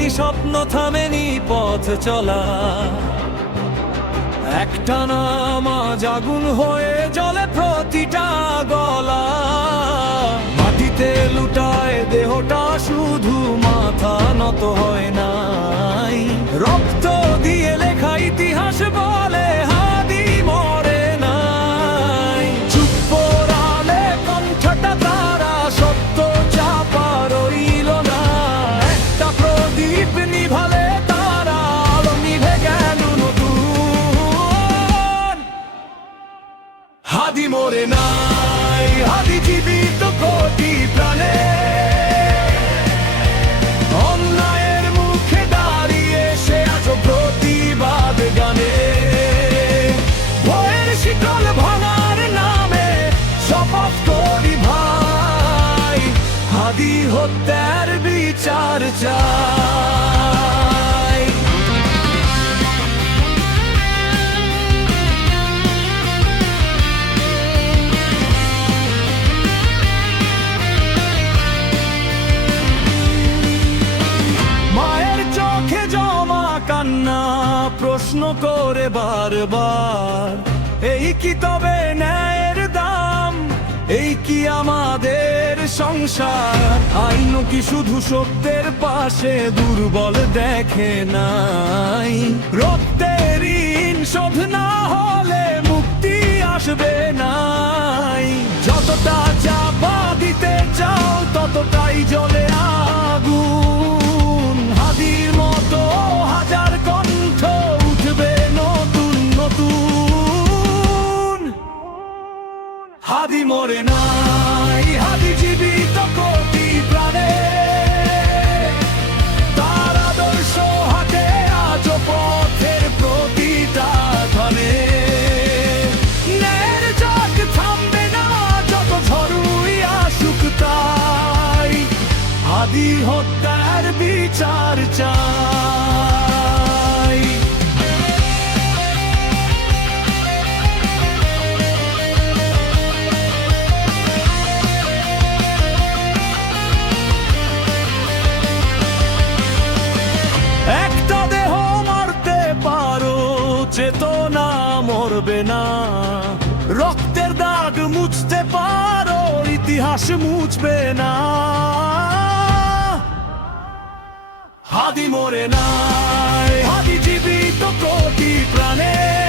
স্বপ্ন, থামেনি পথ চলা। একটা নামাজ জাগুন হয়ে জলে প্রতিটা গলা। মাটিতে লুটায় দেহটা শুধু মাথা নত হয় নাই। রক্ত দিয়ে লেখা ইতিহাস বলে হাদি মরে নাই। চুপ কণ্ঠটা করি ভাই, হাদি হত্যার বিচার চাই। মায়ের চোখে জমা কান্না, প্রশ্ন করে বারবার। এই কি তবে ন্যায়ের দাম এই কি আমাদের সংসার? আইন কি শুধু সত্যের পাশে দুর্বল দেখে নাই? রক্তের ঋণ শোধ না হলে মুক্তি আসবে নাই। যতটা চাপা দিতে চাও, ততটাই জ্বলে হাদি মরে নাই, হাদি জীবিত কোটি প্রাণে। তার হাতে আজ পথের প্রতিটা ধনে। ন্যায়ের থামবে না, যত আসুক তাই। হাদি হত্যার বিচার চাই। চেতনা মরবে না। রক্তের দাগ মুছতে পারো, ইতিহাস মুছবে না। হাদি মরে না হাদি জীবিত প্রতি প্রাণের